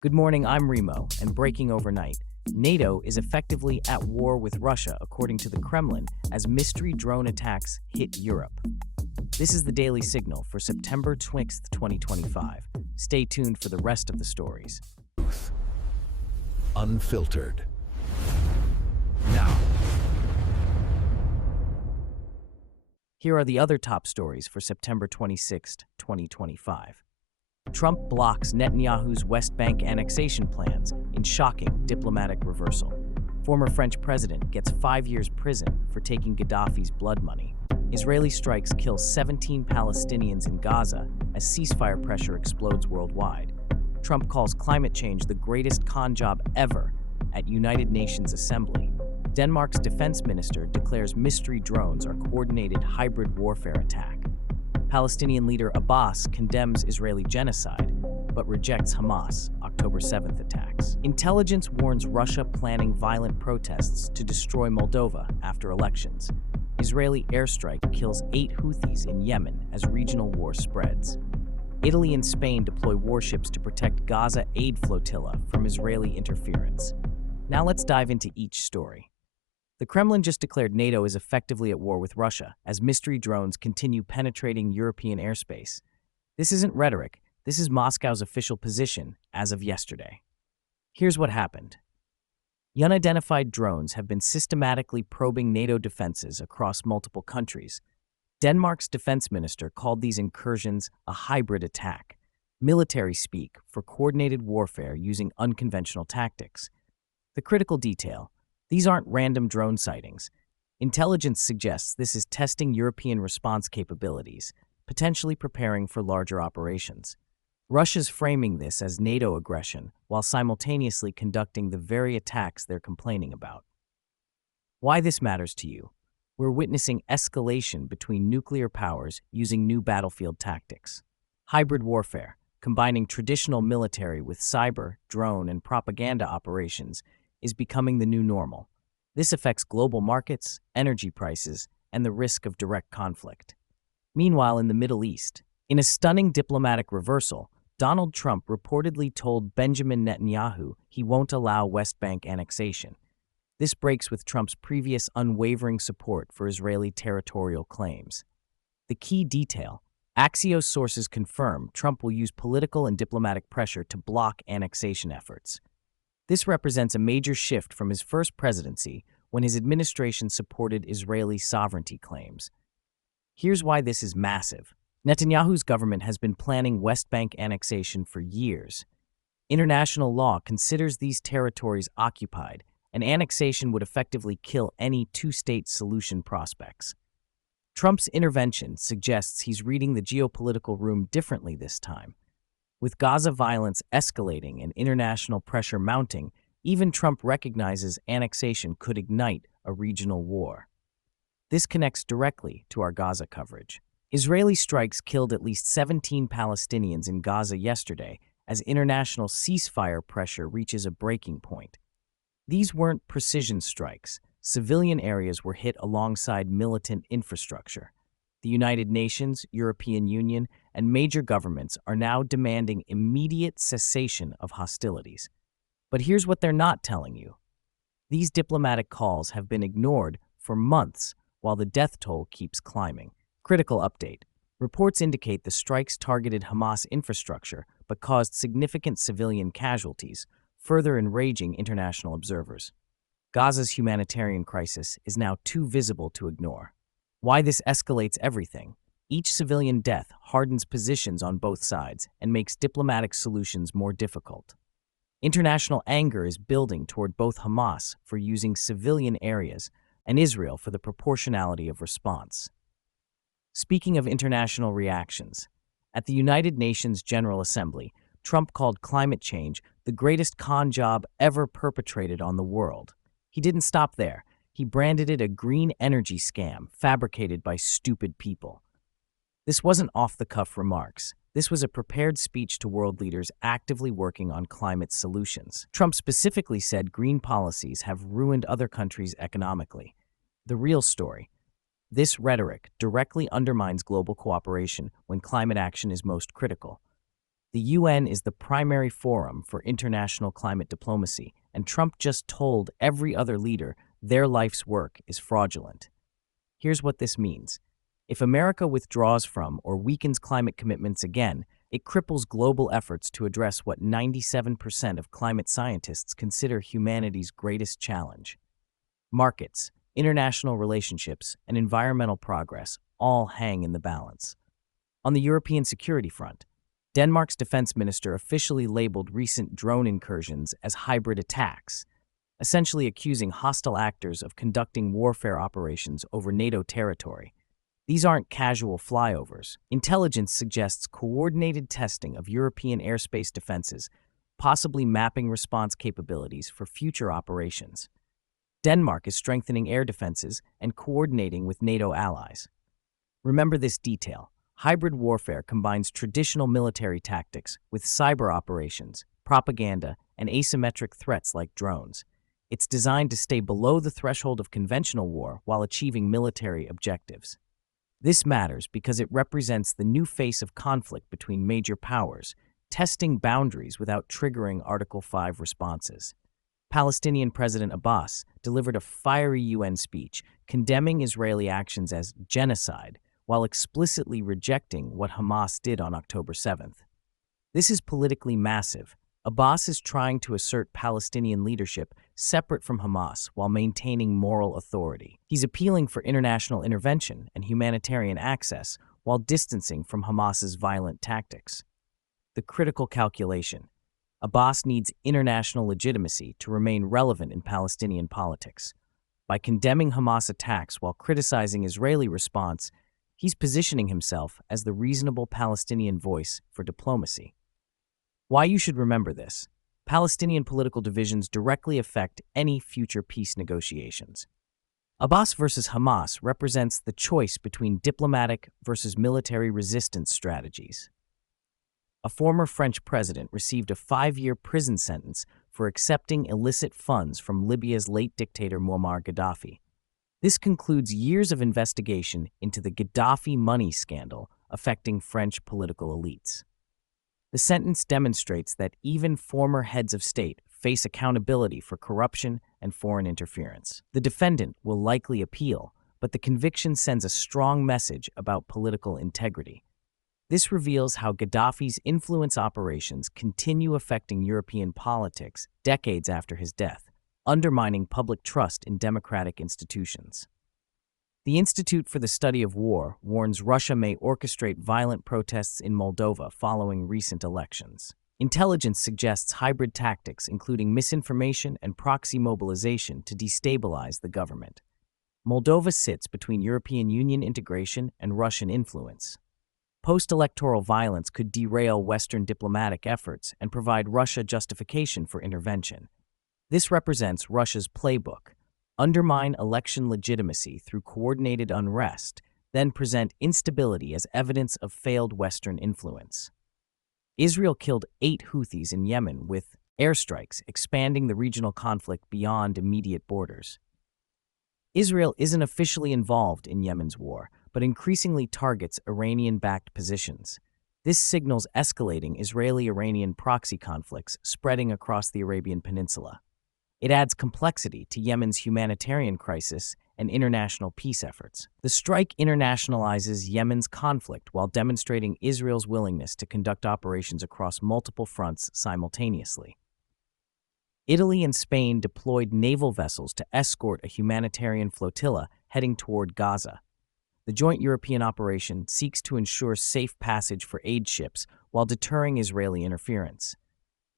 Good morning, I'm Remo, and breaking overnight. NATO is effectively at war with Russia, according to the Kremlin, as mystery drone attacks hit Europe. This is the Daily Signal for September 6th, 2025. Stay tuned for the rest of the stories. Unfiltered. Now, Here are the other top stories for September 26th, 2025. Trump blocks Netanyahu's West Bank annexation plans in shocking diplomatic reversal. Former French president gets 5 years prison for taking Gaddafi's blood money. Israeli strikes kill 17 Palestinians in Gaza as ceasefire pressure explodes worldwide. Trump calls climate change the greatest con job ever at United Nations Assembly. Denmark's defense minister declares mystery drones are coordinated hybrid warfare attack. Palestinian leader Abbas condemns Israeli genocide, but rejects Hamas' October 7th attacks. Intelligence warns Russia planning violent protests to destroy Moldova after elections. Israeli airstrike kills 8 Houthis in Yemen as regional war spreads. Italy and Spain deploy warships to protect Gaza aid flotilla from Israeli interference. Now let's dive into each story. The Kremlin just declared NATO is effectively at war with Russia as mystery drones continue penetrating European airspace. This isn't rhetoric, this is Moscow's official position as of yesterday. Here's what happened. Unidentified drones have been systematically probing NATO defenses across multiple countries. Denmark's defense minister called these incursions a hybrid attack, military speak for coordinated warfare using unconventional tactics. The critical detail: these aren't random drone sightings. Intelligence suggests this is testing European response capabilities, potentially preparing for larger operations. Russia's framing this as NATO aggression while simultaneously conducting the very attacks they're complaining about. Why this matters to you? We're witnessing escalation between nuclear powers using new battlefield tactics. Hybrid warfare, combining traditional military with cyber, drone, and propaganda operations, is becoming the new normal. This affects global markets, energy prices, and the risk of direct conflict. Meanwhile, in the Middle East, in a stunning diplomatic reversal, Donald Trump reportedly told Benjamin Netanyahu he won't allow West Bank annexation. This breaks with Trump's previous unwavering support for Israeli territorial claims. The key detail: Axios sources confirm Trump will use political and diplomatic pressure to block annexation efforts. This represents a major shift from his first presidency, when his administration supported Israeli sovereignty claims. Here's why this is massive. Netanyahu's government has been planning West Bank annexation for years. International law considers these territories occupied, and annexation would effectively kill any two-state solution prospects. Trump's intervention suggests he's reading the geopolitical room differently this time. With Gaza violence escalating and international pressure mounting, even Trump recognizes annexation could ignite a regional war. This connects directly to our Gaza coverage. Israeli strikes killed at least 17 Palestinians in Gaza yesterday as international ceasefire pressure reaches a breaking point. These weren't precision strikes. Civilian areas were hit alongside militant infrastructure. The United Nations, European Union, and major governments are now demanding immediate cessation of hostilities. But here's what they're not telling you. These diplomatic calls have been ignored for months while the death toll keeps climbing. Critical update. Reports indicate the strikes targeted Hamas infrastructure but caused significant civilian casualties, further enraging international observers. Gaza's humanitarian crisis is now too visible to ignore. Why this escalates everything. Each civilian death hardens positions on both sides and makes diplomatic solutions more difficult. International anger is building toward both Hamas for using civilian areas and Israel for the proportionality of response. Speaking of international reactions, at the United Nations General Assembly, Trump called climate change the greatest con job ever perpetrated on the world. He didn't stop there. He branded it a green energy scam fabricated by stupid people. This wasn't off-the-cuff remarks. This was a prepared speech to world leaders actively working on climate solutions. Trump specifically said green policies have ruined other countries economically. The real story: this rhetoric directly undermines global cooperation when climate action is most critical. The UN is the primary forum for international climate diplomacy, and Trump just told every other leader their life's work is fraudulent. Here's what this means. If America withdraws from or weakens climate commitments again, it cripples global efforts to address what 97% of climate scientists consider humanity's greatest challenge. Markets, international relationships, and environmental progress all hang in the balance. On the European security front, Denmark's defense minister officially labeled recent drone incursions as hybrid attacks, essentially accusing hostile actors of conducting warfare operations over NATO territory. These aren't casual flyovers. Intelligence suggests coordinated testing of European airspace defenses, possibly mapping response capabilities for future operations. Denmark is strengthening air defenses and coordinating with NATO allies. Remember this detail. Hybrid warfare combines traditional military tactics with cyber operations, propaganda, and asymmetric threats like drones. It's designed to stay below the threshold of conventional war while achieving military objectives. This matters because it represents the new face of conflict between major powers, testing boundaries without triggering Article 5 responses. Palestinian President Abbas delivered a fiery UN speech condemning Israeli actions as genocide while explicitly rejecting what Hamas did on October 7th. This is politically massive. Abbas is trying to assert Palestinian leadership separate from Hamas while maintaining moral authority. He's appealing for international intervention and humanitarian access while distancing from Hamas's violent tactics. The critical calculation. Abbas needs international legitimacy to remain relevant in Palestinian politics. By condemning Hamas attacks while criticizing Israeli response, he's positioning himself as the reasonable Palestinian voice for diplomacy. Why you should remember this. Palestinian political divisions directly affect any future peace negotiations. Abbas versus Hamas represents the choice between diplomatic versus military resistance strategies. A former French president received a 5-year prison sentence for accepting illicit funds from Libya's late dictator Muammar Gaddafi. This concludes years of investigation into the Gaddafi money scandal affecting French political elites. The sentence demonstrates that even former heads of state face accountability for corruption and foreign interference. The defendant will likely appeal, but the conviction sends a strong message about political integrity. This reveals how Gaddafi's influence operations continue affecting European politics decades after his death, undermining public trust in democratic institutions. The Institute for the Study of War warns Russia may orchestrate violent protests in Moldova following recent elections. Intelligence suggests hybrid tactics, including misinformation and proxy mobilization, to destabilize the government. Moldova sits between European Union integration and Russian influence. Post-electoral violence could derail Western diplomatic efforts and provide Russia justification for intervention. This represents Russia's playbook: undermine election legitimacy through coordinated unrest, then present instability as evidence of failed Western influence. Israel killed 8 Houthis in Yemen with airstrikes, expanding the regional conflict beyond immediate borders. Israel isn't officially involved in Yemen's war, but increasingly targets Iranian-backed positions. This signals escalating Israeli-Iranian proxy conflicts spreading across the Arabian Peninsula. It adds complexity to Yemen's humanitarian crisis and international peace efforts. The strike internationalizes Yemen's conflict while demonstrating Israel's willingness to conduct operations across multiple fronts simultaneously. Italy and Spain deployed naval vessels to escort a humanitarian flotilla heading toward Gaza. The joint European operation seeks to ensure safe passage for aid ships while deterring Israeli interference.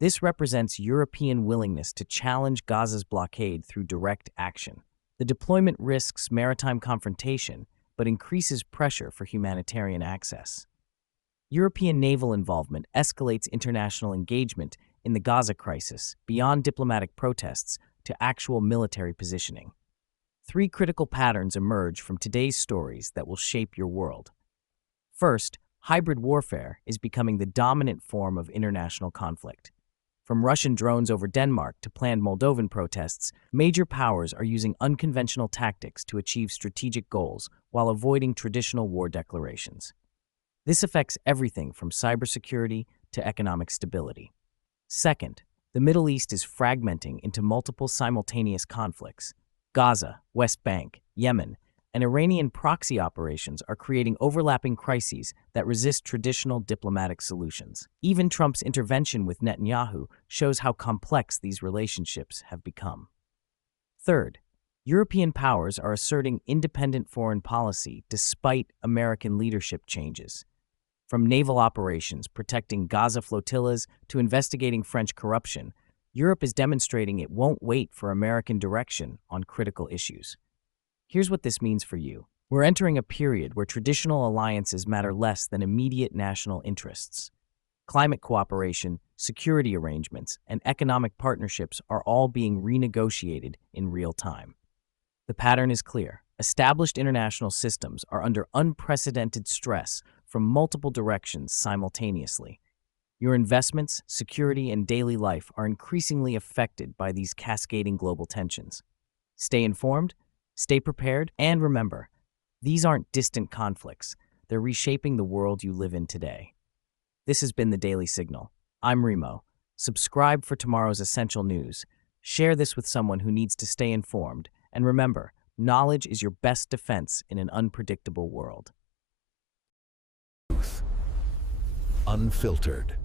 This represents European willingness to challenge Gaza's blockade through direct action. The deployment risks maritime confrontation, but increases pressure for humanitarian access. European naval involvement escalates international engagement in the Gaza crisis beyond diplomatic protests to actual military positioning. 3 critical patterns emerge from today's stories that will shape your world. First, hybrid warfare is becoming the dominant form of international conflict. From Russian drones over Denmark to planned Moldovan protests, major powers are using unconventional tactics to achieve strategic goals while avoiding traditional war declarations. This affects everything from cybersecurity to economic stability. Second, the Middle East is fragmenting into multiple simultaneous conflicts. Gaza, West Bank, Yemen, and Iranian proxy operations are creating overlapping crises that resist traditional diplomatic solutions. Even Trump's intervention with Netanyahu shows how complex these relationships have become. Third, European powers are asserting independent foreign policy despite American leadership changes. From naval operations protecting Gaza flotillas to investigating French corruption, Europe is demonstrating it won't wait for American direction on critical issues. Here's what this means for you. We're entering a period where traditional alliances matter less than immediate national interests. Climate cooperation, security arrangements, and economic partnerships are all being renegotiated in real time. The pattern is clear. Established international systems are under unprecedented stress from multiple directions simultaneously. Your investments, security, and daily life are increasingly affected by these cascading global tensions. Stay informed, stay prepared, and remember, these aren't distant conflicts. They're reshaping the world you live in today. This has been the Daily Signal. I'm Remo. Subscribe for tomorrow's essential news. Share this with someone who needs to stay informed. And remember, knowledge is your best defense in an unpredictable world. Unfiltered.